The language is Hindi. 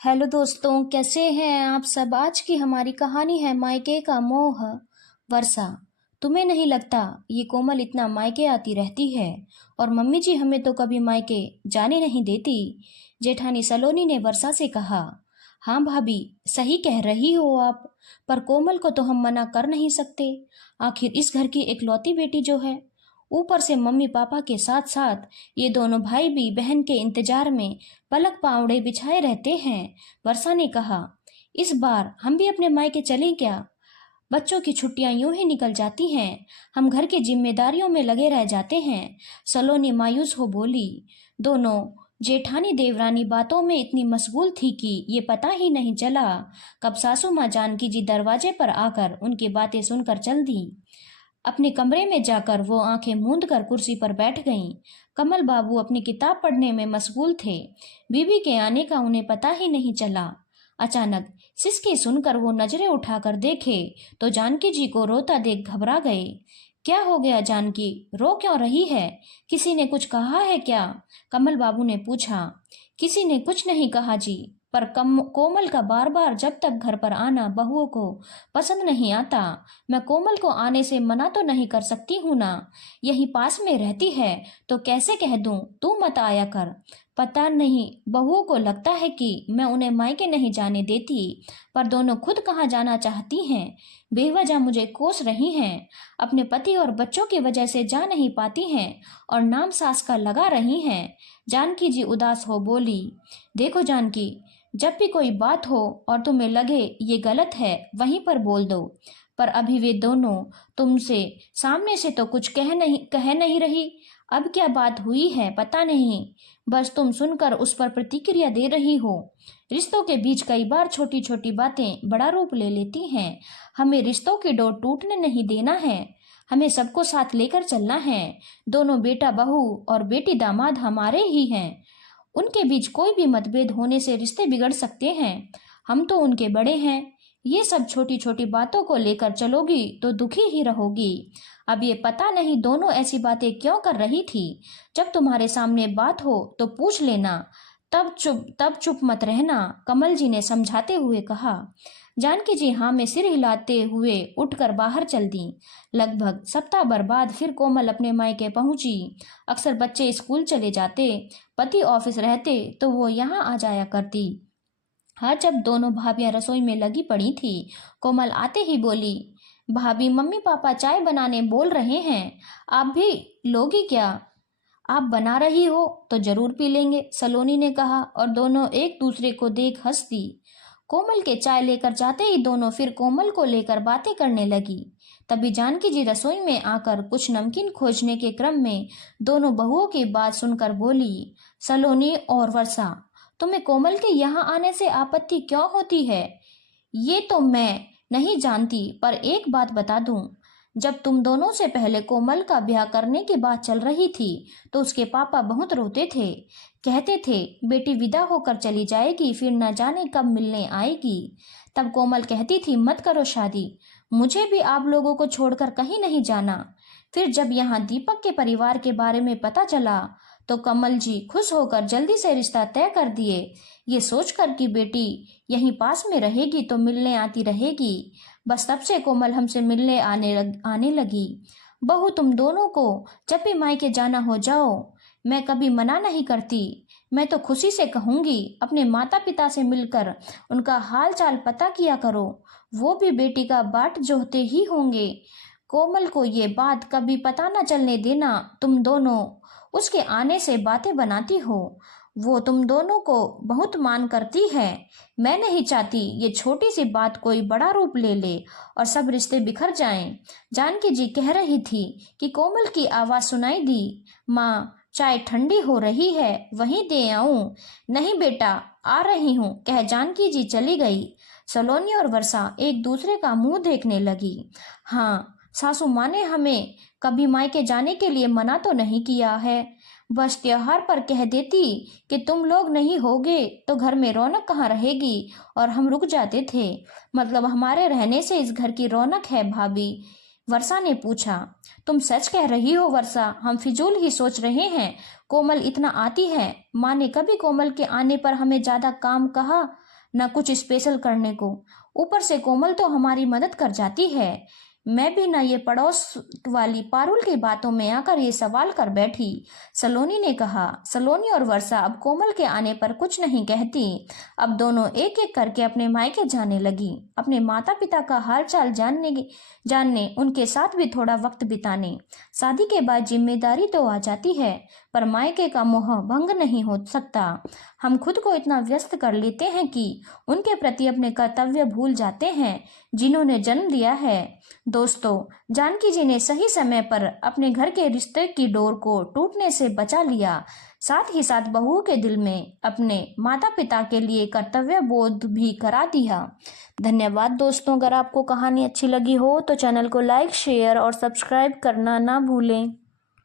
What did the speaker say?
हेलो दोस्तों, कैसे हैं आप सब। आज की हमारी कहानी है मायके का मोह। वर्षा, तुम्हें नहीं लगता ये कोमल इतना मायके आती रहती है और मम्मी जी हमें तो कभी मायके जाने नहीं देती। जेठानी सलोनी ने वर्षा से कहा। हाँ भाभी, सही कह रही हो आप, पर कोमल को तो हम मना कर नहीं सकते। आखिर इस घर की इकलौती बेटी जो है, ऊपर से मम्मी पापा के साथ साथ ये दोनों भाई भी बहन के इंतजार में पलक पावड़े बिछाए रहते हैं। वर्षा ने कहा, इस बार हम भी अपने मायके चलें क्या। बच्चों की छुट्टियां यूं ही निकल जाती हैं, हम घर की जिम्मेदारियों में लगे रह जाते हैं। सलोनी मायूस हो बोली। दोनों जेठानी देवरानी बातों में इतनी मशगूल थी कि ये पता ही नहीं चला कब सासू माँ जानकी जी दरवाजे पर आकर उनकी बातें सुनकर चल दी। अपने कमरे में जाकर वो आंखें मूंद कर कुर्सी पर बैठ गईं। कमल बाबू अपनी किताब पढ़ने में मशगूल थे। बीबी के आने का उन्हें पता ही नहीं चला। अचानक सिसकी सुनकर वो नजरें उठाकर देखे तो जानकी जी को रोता देख घबरा गए। क्या हो गया जानकी, रो क्यों रही है? किसी ने कुछ कहा है क्या? कमल बाबू ने पूछा। किसी ने कुछ नहीं कहा जी, पर कोमल का बार बार जब तक घर पर आना बहुओं को पसंद नहीं आता। मैं कोमल को आने से मना तो नहीं कर सकती हूँ ना, यही पास में रहती है तो कैसे कह दूं तू मत आया कर। पता नहीं बहुओं को लगता है कि मैं उन्हें मायके नहीं जाने देती, पर दोनों खुद कहाँ जाना चाहती हैं। बेवजह मुझे कोस रही हैं, अपने पति और बच्चों की वजह से जा नहीं पाती हैं और नाम सास का लगा रही हैं। जानकी जी उदास हो बोली। देखो जानकी, जब भी कोई बात हो और तुम्हें लगे ये गलत है वहीं पर बोल दो, पर अभी वे दोनों तुमसे सामने से तो कुछ कह नहीं रही। अब क्या बात हुई है पता नहीं, बस तुम सुनकर उस पर प्रतिक्रिया दे रही हो। रिश्तों के बीच कई बार छोटी छोटी बातें बड़ा रूप ले लेती हैं। हमें रिश्तों की डोर टूटने नहीं देना है, हमें सबको साथ लेकर चलना है। दोनों बेटा बहू और बेटी दामाद हमारे ही हैं, उनके बीच कोई भी मतभेद होने से रिश्ते बिगड़ सकते हैं। हम तो उनके बड़े हैं, ये सब छोटी छोटी बातों को लेकर चलोगी तो दुखी ही रहोगी। अब ये पता नहीं दोनों ऐसी बातें क्यों कर रही थी। जब तुम्हारे सामने बात हो तो पूछ लेना, तब चुप मत रहना, कमल जी ने समझाते हुए कहा। जानकी जी हाँ में सिर हिलाते हुए उठकर बाहर चल दी। लगभग सप्ताह भर बाद फिर कोमल अपने मायके पहुंची। अक्सर बच्चे स्कूल चले जाते, पति ऑफिस रहते तो वो यहाँ आ जाया करती। हाँ, जब दोनों भाभियां रसोई में लगी पड़ी थी, कोमल आते ही बोली, भाभी मम्मी पापा चाय बनाने बोल रहे हैं, आप भी लोगी क्या? आप बना रही हो तो जरूर पी लेंगे, सलोनी ने कहा और दोनों एक दूसरे को देख हंस दी। कोमल के चाय लेकर जाते ही दोनों फिर कोमल को लेकर बातें करने लगी। तभी जानकी जी रसोई में आकर कुछ नमकीन खोजने के क्रम में दोनों बहुओं की बात सुनकर बोली, सलोनी और वर्षा, तुम्हें कोमल के यहाँ आने से आपत्ति क्यों होती है? ये तो मैं नहीं जानती, पर एक बात बता दूं, जब तुम दोनों से पहले कोमल का ब्याह करने की बात चल रही थी तो उसके पापा बहुत रोते थे। कहते थे बेटी विदा होकर चली जाएगी, फिर न जाने कब मिलने आएगी। तब कोमल कहती थी मत करो शादी, मुझे भी आप लोगों को छोड़कर कहीं नहीं जाना। फिर जब यहाँ दीपक के परिवार के बारे में पता चला तो कमल जी खुश होकर जल्दी से रिश्ता तय कर दिए, ये सोचकर कि बेटी यहीं पास में रहेगी तो मिलने आती रहेगी। बस तब से कोमल हमसे मिलने आने लगी। बहू तुम दोनों को जब भी मायके जाना हो जाओ, मैं कभी मना नहीं करती। मैं तो खुशी से कहूंगी अपने माता पिता से मिलकर उनका हाल चाल पता किया करो, वो भी बेटी का बाट जोहते ही होंगे। कोमल को ये बात कभी पता न चलने देना, तुम दोनों उसके आने से बातें बनाती हो, वो तुम दोनों को बहुत मान करती है। मैं नहीं चाहती ये छोटी सी बात कोई बड़ा रूप ले ले और सब रिश्ते बिखर जाएं। जानकी जी कह रही थी कि कोमल की आवाज सुनाई दी, माँ चाय ठंडी हो रही है, वहीं दे आऊं? नहीं बेटा, आ रही हूँ, कह जानकी जी चली गई। सलोनी और वर्षा एक दूसरे का मुंह देखने लगी। हाँ, सासू माँ ने हमें कभी मायके जाने के लिए मना तो नहीं किया है, बस त्योहार पर कह देती कि तुम लोग नहीं होगे तो घर में रौनक कहाँ रहेगी, और हम रुक जाते थे। मतलब हमारे रहने से इस घर की रौनक है भाभी, वर्षा ने पूछा। तुम सच कह रही हो वर्षा, हम फिजूल ही सोच रहे हैं। कोमल इतना आती है, माँ ने कभी कोमल के आने पर हमें ज्यादा काम कहा? न कुछ स्पेशल करने को। ऊपर से कोमल तो हमारी मदद कर जाती है। मैं भी ना ये पड़ोस वाली पारुल की बातों में आकर ये सवाल कर बैठी। सलोनी ने कहा। सलोनी और वर्षा अब कोमल के आने पर कुछ नहीं कहती। अब दोनों एक एक करके अपने मायके जाने लगी, अपने माता पिता का हालचाल जानने उनके साथ भी थोड़ा वक्त बिताने। शादी के बाद जिम्मेदारी तो आ जाती है, पर मायके का मोह भंग नहीं हो सकता। हम खुद को इतना व्यस्त कर लेते हैं कि उनके प्रति अपने कर्तव्य भूल जाते हैं जिन्होंने जन्म दिया है। दोस्तों, जानकी जी ने सही समय पर अपने घर के रिश्ते की डोर को टूटने से बचा लिया, साथ ही साथ बहू के दिल में अपने माता पिता के लिए कर्तव्य बोध भी करा दिया। धन्यवाद दोस्तों। अगर आपको कहानी अच्छी लगी हो तो चैनल को लाइक, शेयर और सब्सक्राइब करना ना भूलें।